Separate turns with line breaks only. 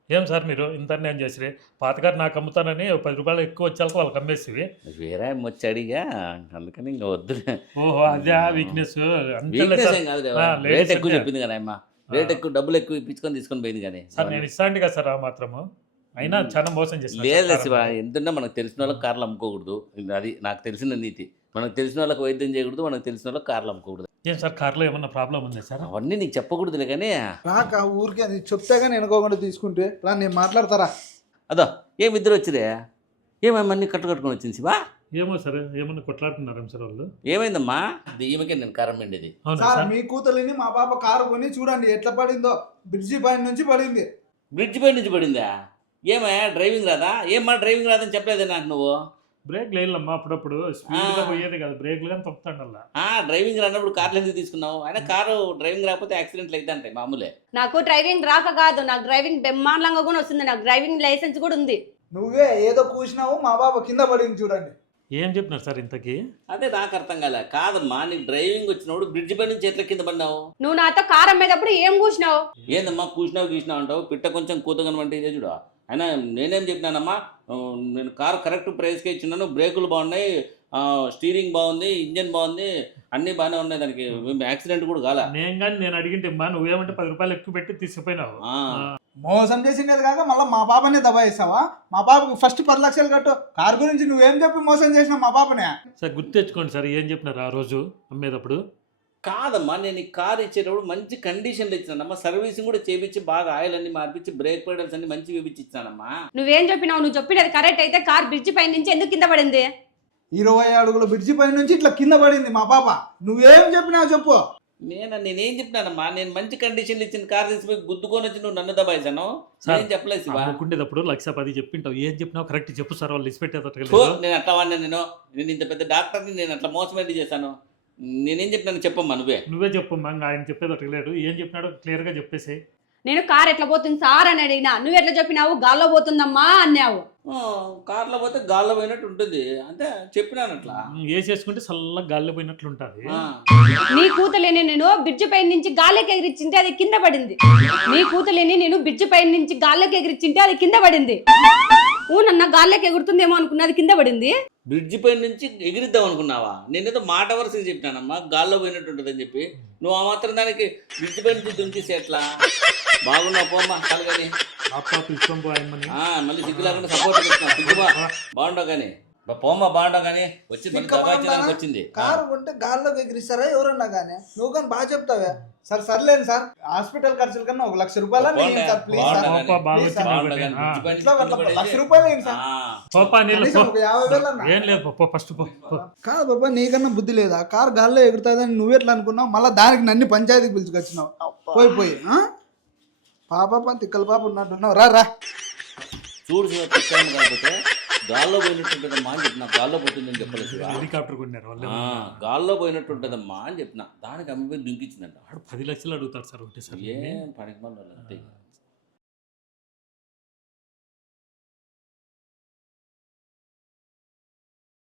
ఏం సార్ మీరు ఇంత అన్యాయం చేసిరి? పాతకారు నాకు అమ్ముతానని ఓ 10 రూపాయలు ఎక్కువ వచ్చేలకు వాళ్ళకి అమ్మేసివి.
వేరే ఆమె వచ్చి అడిగా అందుకని ఇంకా వద్దులే.
ఓహో! అదా వీక్‌నెస్. అంతేలే
వీక్నెస్
సార్.
ఏం కాదు
ఆ!
రేట్
లేడీస్
ఎక్కువ
అంటే
చెప్పింది కదా అమ్మ.
ఆ!
రేట్ ఎక్కువ డబ్బులు ఎక్కువ ఇప్పించుకొని తీసుకొని పోయింది కానీ
సార్ నేను ఇస్తాంటి కదా సార్ ఆ మాత్రము. అయినా చాలా మోసం చేసినారు సార్
లేదు శివ,
కారం.
ఎంతున్నా మనకు తెలిసిన వాళ్ళకి కార్లు అమ్ముకోకూడదు. అది నాకు తెలిసిన నీతి. మనకు తెలిసిన వాళ్ళకి వైద్యం చేయకూడదు, మనకు తెలిసిన వాళ్ళకి కార్లు అమ్ముకోకూడదు.
ఏం సార్ కార్‌లో ఏమన్నా ప్రాబ్లమ్ ఉందా సార్?
అవన్నీ నీకు చెప్పకూడదులే కానీ
రాక ఊరికే అది చెప్తే కానీ వెనుకోకుండా తీసుకుంటే రా నేను మాట్లాడతారా.
అదో ఇద్దరు వచ్చిరే, ఏమేమన్నీ కట్టుకొని వచ్చింది శివా?
ఏమో సార్ ఏమన్నా కొట్లాడుతున్నారేమో సార్ వాళ్ళు?
ఏమైందమ్మా? దెయ్యమకే నేను కారం పిండేది.
అవునా
సార్
సార్?
మీ కూతురిని మా పాప కారు కొని చూడండి ఎట్లా పడిందో. బ్రిడ్జి పైన నుంచి పడింది.
బ్రిడ్జ్ పై నుంచి పడిందా? ఏమయ్యా డ్రైవింగ్ రాదా? ఏమ్మా డ్రైవింగ్ రాదని చెప్పలేదే నాకు నువ్వు?
బ్రేక్‌లు ఎయలమ్మా అప్పుడప్పుడు స్పీడ్‌గా పోయేది కాదు. బ్రేక్‌లు గాని తప్పుతాండల్లా.
డ్రైవింగ్ రానప్పుడు కార్లు ఎందుకు తీసుకున్నావు? అయినా కారు డ్రైవింగ్ రాకపోతే యాక్సిడెంట్లు అయితే అంటాయి మామూలే.
నాకు డ్రైవింగ్ రాక కాదు, నాకు డ్రైవింగ్ బ్రహ్మాండంగా కూడా వస్తుంది. నాకు డ్రైవింగ్ లైసెన్స్ కూడా ఉంది.
నువ్వే ఏదో కూసినావు మా పాప కింద పడింది చూడండి.
ఏం చెప్పినారు సార్ ఇంతకీ?
అదే నాకు అర్థం కాలే. కాదమ్మా, నీకు డ్రైవింగ్ వచ్చినప్పుడు బ్రిడ్జ్ పై నుంచి ఎట్లా కింద పడినావు?
నువ్వు నాతో కారు అమ్మేటప్పుడు ఏం కూర్చున్నావు?
ఏందమ్మా కూసినావు గీసినావు అంటావు? పిట్ట కొంచెం కూతగనమంటే ఇదే చూడ. అయినా నేనేం చెప్పినానమ్మా, నేను కారు కరెక్ట్ ప్రైస్కే ఇచ్చినాను, బ్రేకులు బాగున్నాయి, స్టీరింగ్ బాగుంది, ఇంజన్ బాగుంది, అన్నీ బాగానే ఉన్నాయి, దానికి యాక్సిడెంట్ కూడా కాలే.
నేను అడిగింటే అమ్మా నువ్వేమంటే 10 రూపాయలు ఎక్కువ పెట్టి తీసుకుపోయినావు.
మోసం చేసిండేది కాక మళ్ళీ మా పాపనే దబాయిస్తావా? మా పాపకు ఫస్ట్ 10 లక్షలు కట్టు. కారు గురించి నువ్వేం చెప్పి మోసం చేసినావు మా పాపనే?
సార్ గుర్తు తెచ్చుకోండి సార్ ఏం చెప్పినారు ఆ రోజు అమ్మేటప్పుడు?
కాదమ్మా, నేను ఈ కారు ఇచ్చేటప్పుడు మంచి కండిషన్లు ఇచ్చినానమ్మా, సర్వీసింగ్ కూడా చేపించి బాగా ఆయిల్ అన్ని మార్పించి బ్రేక్ పెడల్స్ అన్ని మంచి వేపించి ఇచ్చానమ్మా.
నువ్వేం చెప్పినావు? నువ్వు చెప్పినది కరెక్ట్ అయితే కార్ బ్రిడ్జి పై నుంచి ఎందుకు కింద పడింది?
20 అడుగుల బ్రిడ్జి పై నుంచి ఇట్లా కింద పడింది మా పాప. నువ్వేం చెప్పినావు చెప్పు.
నేనేం చెప్పినానమ్మా? నేను మంచి కండిషన్లు ఇచ్చిన కారు తీసిపోయి గుద్దుకొని వచ్చి నువ్వు నన్ను దబాయిసాను. నేను చెప్పలేదు శివ.
అమ్ముకునేటప్పుడు 1,10,000 చెప్పింటావు. ఏం చెప్పినావు కరెక్ట్ చెప్పు సార్, వాళ్ళు ఇచ్చిపెట్టేటట్టు
ఫో, నేను అట్లా వాడినా? నేను ఇంత పెద్ద డాక్టర్ని, నేను అట్లా మోసం ఏంటి చేశాను? నేనేం చెప్పినాను చెప్పమ్మా నువ్వే.
నువ్వే చెప్పమ్మా, ఆయన చెప్పేటట్టు లేడు. ఏం చెప్పినాడో క్లియర్గా చెప్పేసి.
నేను కార్ ఎట్లా పోతుంది సార్ అని అడిగినా, నువ్వు ఎట్లా చెప్పినావు? గాల్లో పోతుందమ్మా అన్నావు.
కార్లో పోతే గాల్లో పోయినట్టు ఉంటుంది అంటే చెప్పినాను అట్లా.
వేసేసుకుంటే చల్లగా గాల్లో పోయినట్లు ఉంటుంది.
నీ కూతులేని నేను బ్రిడ్జి పై నుంచి గాల్లోకి ఎగిరిచ్చింటే అది కింద పడింది. నీ కూతులేని నేను బ్రిడ్జి పై నుంచి గాల్లోకి ఎగిరిచ్చింటే అది కింద పడింది. నన్న గాల్లోకి ఎగురుతుందేమో అనుకున్నా, అది కింద పడింది.
బ్రిడ్జి పై నుంచి ఎగిరిద్దాం అనుకున్నావా? నేనేదో మాట వరుసగా చెప్పినానమ్మా గాల్లో పోయినట్టు ఉంటుంది అని చెప్పి. నువ్వు ఆ మాత్రం దానికి బ్రిడ్జి పై నుంచి దుంకేసి ఎట్లా? బాగున్నావు పోమ్మా కానీ. మళ్ళీ సిగ్గు లేకుండా సపోర్ట్ ఇస్తున్నావు. బాగుండవు కానీ పోమ్మా, బాగుండవు కానీ వచ్చి మళ్ళీ దబాయించడానికి వచ్చింది.
కారు కొంటే గాల్లోకి ఎగిరిస్తారా ఎవరన్నా కానీ? నువ్వు కానీ బాగా చెప్తావే. సార్ సర్లేను సార్, హాస్పిటల్ ఖర్చుల కన్నా 1 లక్ష రూపాయలు సార్ ప్లీజ్ సార్.
1,00,000
రూపాయలు సార్, ఒక 50,000 అన్న.
ఏం లేదు ఫస్ట్
కాదు బాబా, నీకన్నా బుద్ధి లేదా? కారు గాల్లో ఎగురుతుందని నువ్వెట్లా అనుకున్నావు? మళ్ళీ దానికి నన్ను పంచాయతీకి పిలుచుకొచ్చినావు. పోయి పాప తిక్కల పాప ఉన్నట్టున్నావు. రా
చూడు కాకపోతే గాల్లో పోయినట్టుంటదమ్మా అని చెప్పిన. గాల్లో పోతుందని చెప్పలేదు.
హెలికాప్టర్ కొన్నారు వాళ్ళు.
గాల్లో పోయినట్టుంటదమ్మా అని చెప్పిన. దానికి అమ్మాయి దుంకిచ్చిందంట.
10 లక్షలు అడుగుతారు సార్ ఒకటి సార్.
ఏం పనికి మళ్ళీ